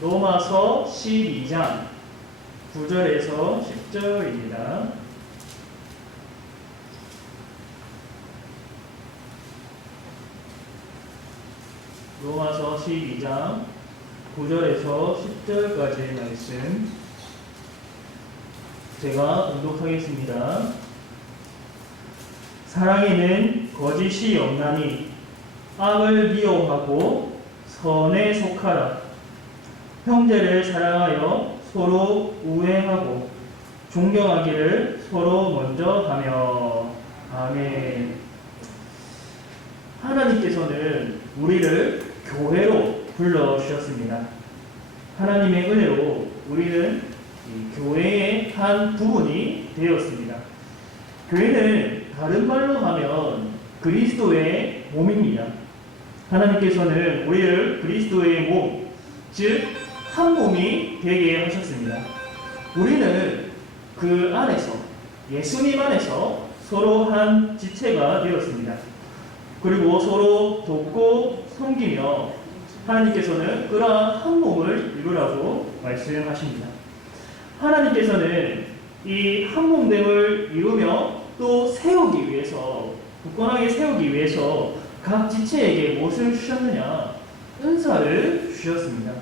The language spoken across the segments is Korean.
로마서 12장 9절에서 10절입니다. 로마서 12장 9절에서 10절까지의 말씀 제가 봉독하겠습니다. 사랑에는 거짓이 없나니 악을 미워하고 선에 속하라. 형제를 사랑하여 서로 우애하고 존경하기를 서로 먼저 하며. 아멘. 하나님께서는 우리를 교회로 불러주셨습니다. 하나님의 은혜로 우리는 이 교회의 한 부분이 되었습니다. 교회는 다른 말로 하면 그리스도의 몸입니다. 하나님께서는 우리를 그리스도의 몸, 즉 한 몸이 되게 하셨습니다. 우리는 그 안에서, 예수님 안에서 서로 한 지체가 되었습니다. 그리고 서로 돕고 섬기며 하나님께서는 그러한 한 몸을 이루라고 말씀하십니다. 하나님께서는 이 한 몸됨을 이루며 또 세우기 위해서, 굳건하게 세우기 위해서 각 지체에게 무엇을 주셨느냐? 은사를 주셨습니다.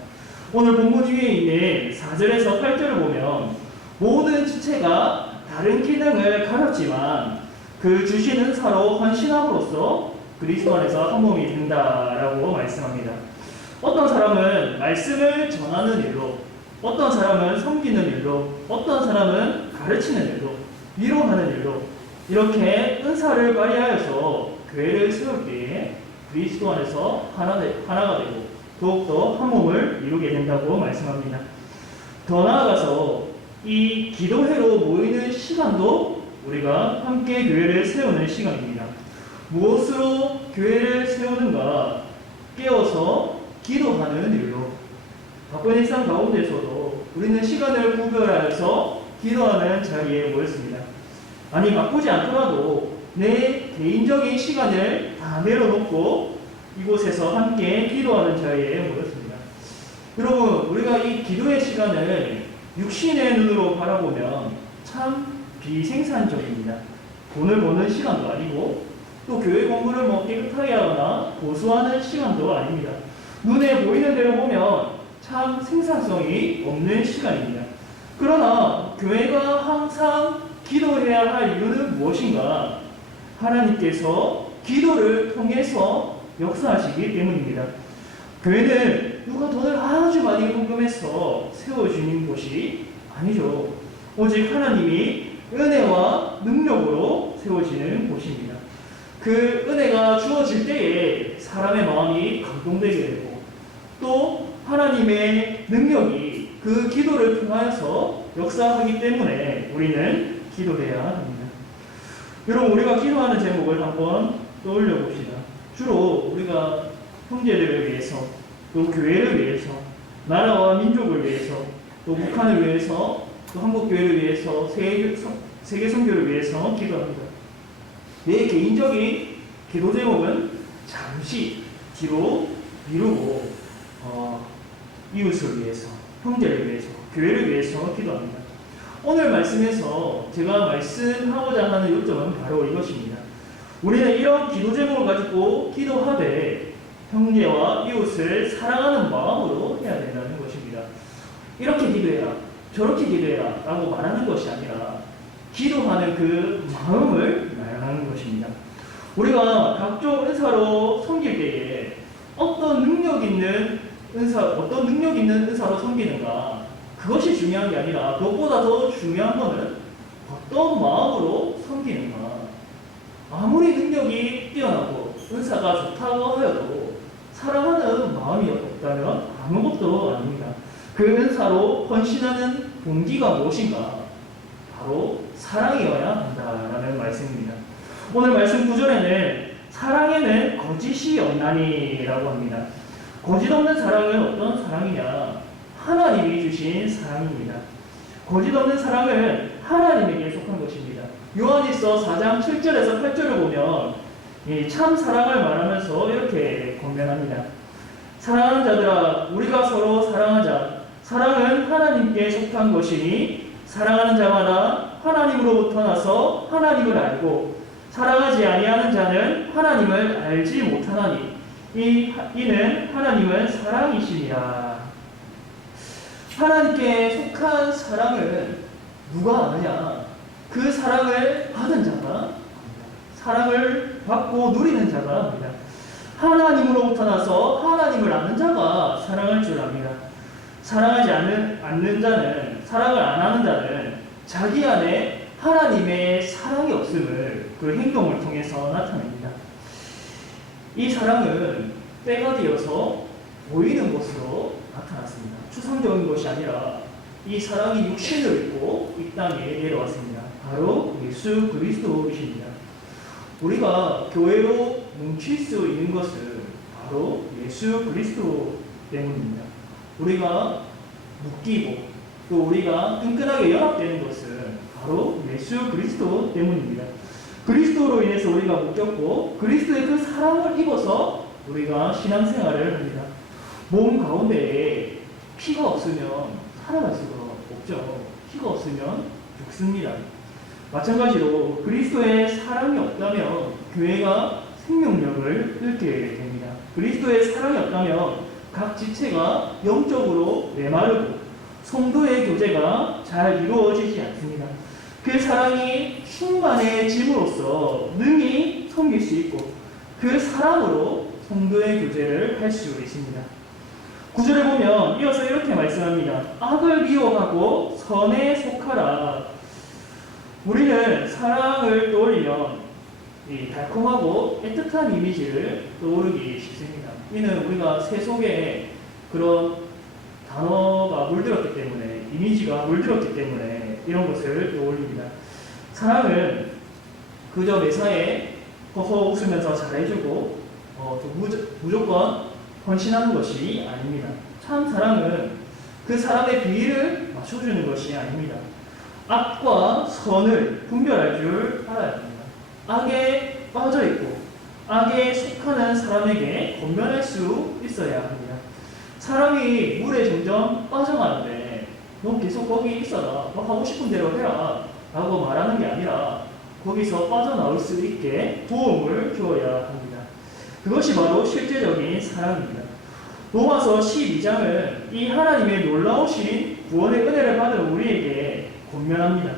오늘 본문 위에 있는 4절에서 8절을 보면 모든 지체가 다른 기능을 가졌지만 그 주신 은사로 헌신함으로써 그리스도 안에서 한 몸이 된다라고 말씀합니다. 어떤 사람은 말씀을 전하는 일로, 어떤 사람은 섬기는 일로, 어떤 사람은 가르치는 일로, 위로하는 일로 이렇게 은사를 발휘하여서 교회를 세울 때에 그리스도 안에서 하나가 되고 더욱더 한 몸을 이루게 된다고 말씀합니다. 더 나아가서 이 기도회로 모이는 시간도 우리가 함께 교회를 세우는 시간입니다. 무엇으로 교회를 세우는가? 깨어서 기도하는 일로. 바쁜 일상 가운데서도 우리는 시간을 구별하여서 기도하는 자리에 모였습니다. 아니, 바쁘지 않더라도 내 개인적인 시간을 다 내려놓고 이곳에서 함께 기도하는 자리에 모였습니다. 여러분, 우리가 이 기도의 시간을 육신의 눈으로 바라보면 참 비생산적입니다. 돈을 버는 시간도 아니고 또 교회 공부를 깨끗하게 하거나 고수하는 시간도 아닙니다. 눈에 보이는 대로 보면 참 생산성이 없는 시간입니다. 그러나 교회가 항상 기도해야 할 이유는 무엇인가? 하나님께서 기도를 통해서 역사하시기 때문입니다. 교회는 누가 돈을 아주 많이 헌금해서 세워주는 곳이 아니죠. 오직 하나님이 은혜와 능력으로 세워지는 곳입니다. 그 은혜가 주어질 때에 사람의 마음이 감동되게 되고 또 하나님의 능력이 그 기도를 통하여서 역사하기 때문에 우리는 기도해야 합니다. 여러분, 우리가 기도하는 제목을 한번 떠올려 봅시다. 주로 우리가 형제들을 위해서, 또 교회를 위해서, 나라와 민족을 위해서, 또 북한을 위해서, 또 한국교회를 위해서, 세계 선교를 위해서 기도합니다. 내 개인적인 기도 제목은 잠시 뒤로 미루고 이웃을 위해서, 형제를 위해서, 교회를 위해서 기도합니다. 오늘 말씀에서 제가 말씀하고자 하는 요점은 바로 이것입니다. 우리는 이런 기도 제목을 가지고 기도하되 형제와 이웃을 사랑하는 마음으로 해야 된다는 것입니다. 이렇게 기도해라, 저렇게 기도해라 라고 말하는 것이 아니라 기도하는 그 마음을 말하는 것입니다. 우리가 각종 은사로 섬길 때에 어떤 능력 있는 은사로 섬기는가, 그것이 중요한 게 아니라 그것보다 더 중요한 것은 어떤 마음으로 섬기는가. 아무리 능력이 뛰어나고 은사가 좋다고 하여도 사랑하는 마음이 없다면 아무것도 아닙니다. 그 은사로 헌신하는 동기가 무엇인가? 바로 사랑이어야 한다라는 말씀입니다. 오늘 말씀 9절에는 사랑에는 거짓이 없나니 라고 합니다. 거짓 없는 사랑은 어떤 사랑이냐? 하나님이 주신 사랑입니다. 거짓 없는 사랑은 하나님에게 속한 것입니다. 요한일서 4장 7절에서 8절을 보면 참 사랑을 말하면서 이렇게 권면합니다. 사랑하는 자들아 우리가 서로 사랑하자. 사랑은 하나님께 속한 것이니 사랑하는 자마다 하나님으로부터 나서 하나님을 알고 사랑하지 아니하는 자는 하나님을 알지 못하나니 이는 하나님은 사랑이시니라. 하나님께 속한 사랑을 누가 아느냐? 그 사랑을 받은 자가, 사랑을 받고 누리는 자가 합니다. 하나님으로부터 나서 하나님을 아는 자가 사랑할 줄 압니다. 사랑하지 않는 자는, 사랑을 안 하는 자는 자기 안에 하나님의 사랑이 없음을 그 행동을 통해서 나타냅니다. 이 사랑은 때가 되어서 보이는 것으로 나타났습니다. 추상적인 것이 아니라 이 사랑이 육신을 입고 이 땅에 내려왔습니다. 바로 예수 그리스도이십니다. 우리가 교회로 뭉칠 수 있는 것은 바로 예수 그리스도 때문입니다. 우리가 묶이고 또 우리가 끈끈하게 연합되는 것은 바로 예수 그리스도 때문입니다. 그리스도로 인해서 우리가 묶였고 그리스도의 그 사랑을 입어서 우리가 신앙생활을 합니다. 몸 가운데에 피가 없으면 살아갈 수가 없죠. 피가 없으면 죽습니다. 마찬가지로 그리스도의 사랑이 없다면 교회가 생명력을 잃게 됩니다. 그리스도의 사랑이 없다면 각 지체가 영적으로 메마르고 성도의 교제가 잘 이루어지지 않습니다. 그 사랑이 충만해짐으로써 능히 섬길 수 있고 그 사랑으로 성도의 교제를 할 수 있습니다. 9절에 보면 이어서 이렇게 말씀합니다. 악을 미워하고 선에 속하라. 우리는 사랑을 떠올리면 이 달콤하고 애틋한 이미지를 떠오르기 쉽습니다. 이는 우리가 새 속에 그런 단어가 물들었기 때문에, 이미지가 물들었기 때문에 이런 것을 떠올립니다. 사랑은 그저 매사에 허허 웃으면서 잘해주고 무조건 헌신하는 것이 아닙니다. 참 사랑은 그 사람의 비위를 맞춰주는 것이 아닙니다. 악과 선을 분별할 줄 알아야 합니다. 악에 빠져있고 악에 속하는 사람에게 권면할 수 있어야 합니다. 사람이 물에 점점 빠져가는데 너 계속 거기 있어라, 너 하고 싶은 대로 해라 라고 말하는 게 아니라 거기서 빠져나올 수 있게 도움을 주어야 합니다. 그것이 바로 실제적인 사랑입니다. 로마서 12장은 이 하나님의 놀라우신 구원의 은혜를 받은 우리에게 권면합니다.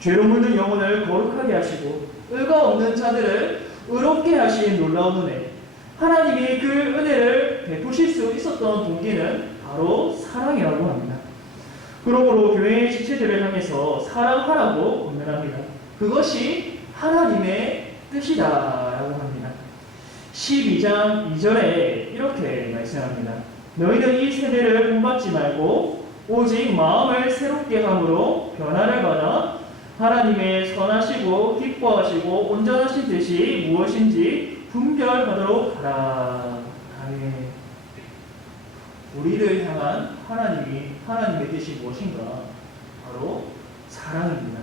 죄로 물든 영혼을 거룩하게 하시고 의가 없는 자들을 의롭게 하신 놀라운 은혜. 하나님이 그 은혜를 베푸실 수 있었던 동기는 바로 사랑이라고 합니다. 그러므로 교회의 지체들을 향해서 사랑하라고 권면합니다. 그것이 하나님의 뜻이다라고 합니다. 12장 2절에 이렇게 말씀합니다. 너희는 이 세대를 본받지 말고 오직 마음을 새롭게 함으로 변화를 받아 하나님의 선하시고 기뻐하시고 온전하신 뜻이 무엇인지 분별하도록 하라. 아멘. 우리를 향한 하나님의 뜻이 무엇인가? 바로 사랑입니다.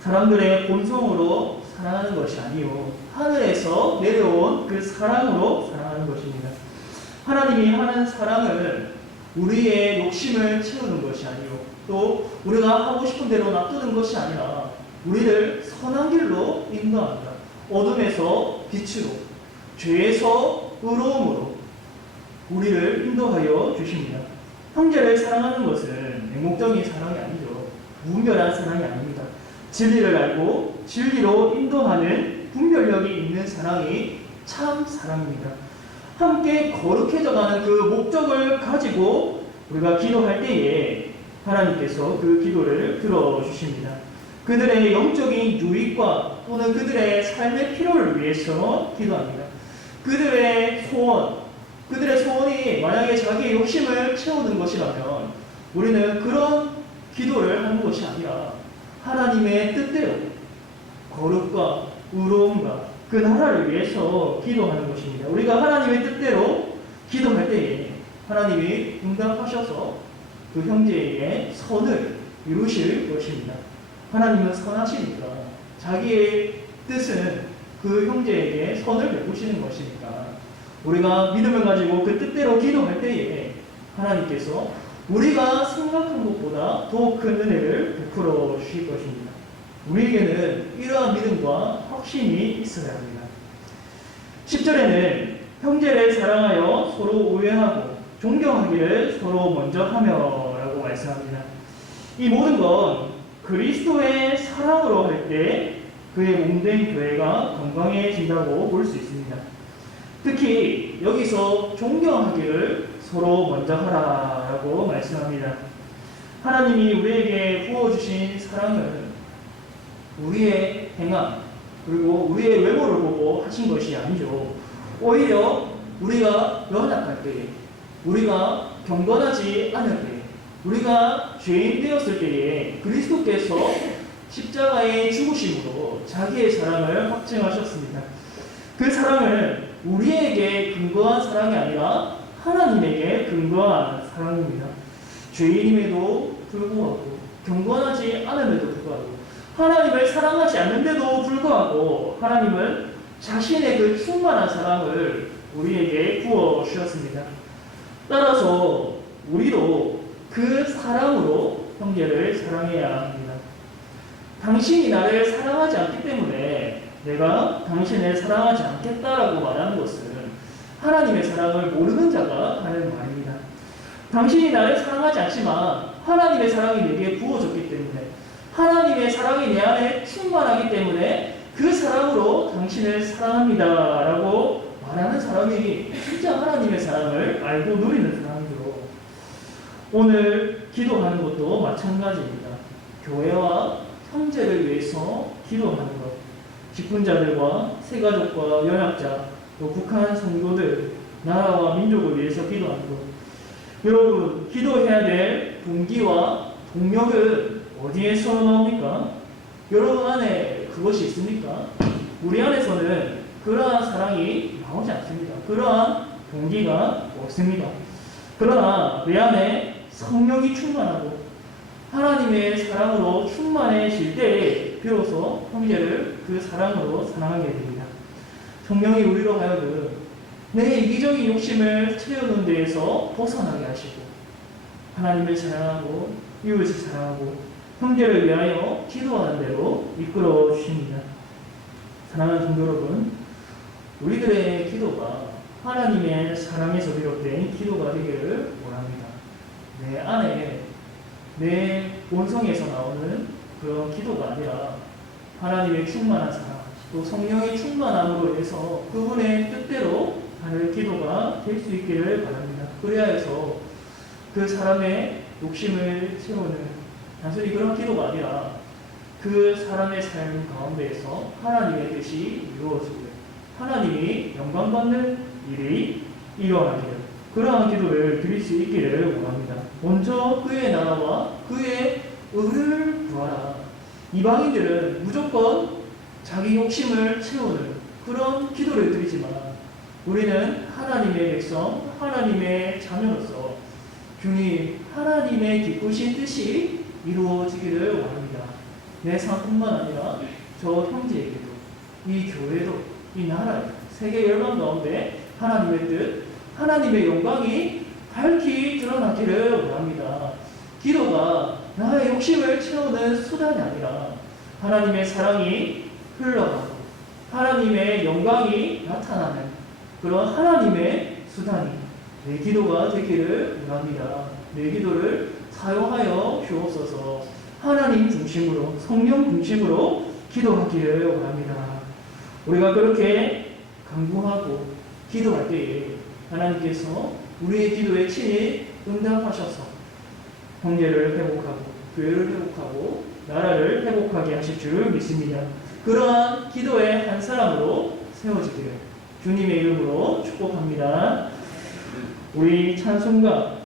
사람들의 본성으로 사랑하는 것이 아니요 하늘에서 내려온 그 사랑으로 사랑하는 것입니다. 하나님이 하는 사랑은 우리의 욕심을 채우는 것이 아니요 또 우리가 하고 싶은 대로 놔두는 것이 아니라 우리를 선한 길로 인도합니다. 어둠에서 빛으로, 죄에서 의로움으로 우리를 인도하여 주십니다. 형제를 사랑하는 것은 맹목적인 사랑이 아니죠. 무분별한 사랑이 아닙니다. 진리를 알고 진리로 인도하는 분별력이 있는 사랑이 참 사랑입니다. 함께 거룩해져가는 그 목적을 가지고 우리가 기도할 때에 하나님께서 그 기도를 들어주십니다. 그들의 영적인 유익과 또는 그들의 삶의 필요를 위해서 기도합니다. 그들의 소원이 만약에 자기의 욕심을 채우는 것이라면 우리는 그런 기도를 하는 것이 아니라 하나님의 뜻대로 거룩과 의로움과 그 나라를 위해서 기도하는 것입니다. 우리가 하나님의 뜻대로 기도할 때에 하나님이 응답하셔서 그 형제에게 선을 이루실 것입니다. 하나님은 선하시니까 자기의 뜻은 그 형제에게 선을 베푸시는 것이니까 우리가 믿음을 가지고 그 뜻대로 기도할 때에 하나님께서 우리가 생각한 것보다 더 큰 은혜를 베풀어 주실 것입니다. 우리에게는 이러한 믿음과 확신이 있어야 합니다. 10절에는 형제를 사랑하여 서로 우애하고 존경하기를 서로 먼저 하며 라고 말씀합니다. 이 모든 건 그리스도의 사랑으로 할 때 그의 몸된 교회가 건강해진다고 볼 수 있습니다. 특히 여기서 존경하기를 서로 먼저 하라라고 말씀합니다. 하나님이 우리에게 부어주신 사랑을 우리의 행함 그리고 우리의 외모를 보고 하신 것이 아니죠. 오히려 우리가 연약할 때에, 우리가 경건하지 않을 때에, 우리가 죄인 되었을 때에 그리스도께서 십자가의 죽으심으로 자기의 사랑을 확증하셨습니다. 그 사랑을 우리에게 근거한 사랑이 아니라 하나님에게 근거한 사랑입니다. 죄인임에도 불구하고, 경건하지 않음에도 불구하고, 하나님을 사랑하지 않는데도 불구하고 하나님은 자신의 그 충만한 사랑을 우리에게 부어 주셨습니다. 따라서 우리도 그 사랑으로 형제를 사랑해야 합니다. 당신이 나를 사랑하지 않기 때문에 내가 당신을 사랑하지 않겠다라고 말하는 것은 하나님의 사랑을 모르는 자가 하는 말입니다. 당신이 나를 사랑하지 않지만 하나님의 사랑이 내게 부어졌기 때문에, 하나님의 사랑이 내 안에 충만하기 때문에 그 사랑으로 당신을 사랑합니다 라고 말하는 사람이 진짜 하나님의 사랑을 알고 누리는 사람이죠. 오늘 기도하는 것도 마찬가지입니다. 교회와 형제를 위해서 기도하는 것, 직분자들과 새가족과 연약자, 또 북한 성도들, 나라와 민족을 위해서 기도하는 것. 여러분, 기도해야 될 동기와 동력은 어디에서 나옵니까? 여러분 안에 그것이 있습니까? 우리 안에서는 그러한 사랑이 나오지 않습니다. 그러한 동기가 없습니다. 그러나 내 안에 성령이 충만하고 하나님의 사랑으로 충만해질 때에 비로소 형제를 그 사랑으로 사랑하게 됩니다. 성령이 우리로 하여금 내 이기적인 욕심을 채우는 데에서 벗어나게 하시고 하나님을 사랑하고 이웃을 사랑하고 형제를 위하여 기도하는 대로 이끌어 주십니다. 사랑하는 성도 여러분, 우리들의 기도가 하나님의 사랑에서 비롯된 기도가 되기를 원합니다. 내 안에 내 본성에서 나오는 그런 기도가 아니라 하나님의 충만한 사랑, 또 성령의 충만함으로 인해서 그분의 뜻대로 하는 기도가 될 수 있기를 바랍니다. 그래야 해서 그 사람의 욕심을 채우는 단순히 그런 기도가 아니라 그 사람의 삶 가운데에서 하나님의 뜻이 이루어지고 하나님이 영광받는 일이 일어나기를, 그러한 기도를 드릴 수 있기를 원합니다. 먼저 그의 나라와 그의 의를 구하라. 이방인들은 무조건 자기 욕심을 채우는 그런 기도를 드리지만 우리는 하나님의 백성, 하나님의 자녀로서 주님, 하나님의 기쁘신 뜻이 이루어지기를 원합니다. 내 삶뿐만 아니라 저 형제에게도, 이 교회도, 이 나라에, 세계 열방 가운데 하나님의 뜻, 하나님의 영광이 밝히 드러나기를 원합니다. 기도가 나의 욕심을 채우는 수단이 아니라 하나님의 사랑이 흘러가고 하나님의 영광이 나타나는 그런 하나님의 수단이 내 기도가 되기를 원합니다. 내 기도를 사용하여 주옵소서. 하나님 중심으로, 성령 중심으로 기도하기를 원합니다. 우리가 그렇게 간구하고 기도할 때에 하나님께서 우리의 기도에 친히 응답하셔서 형제를 회복하고 교회를 회복하고 나라를 회복하게 하실 줄 믿습니다. 그러한 기도의 한 사람으로 세워지기를 주님의 이름으로 축복합니다. 우리 찬송가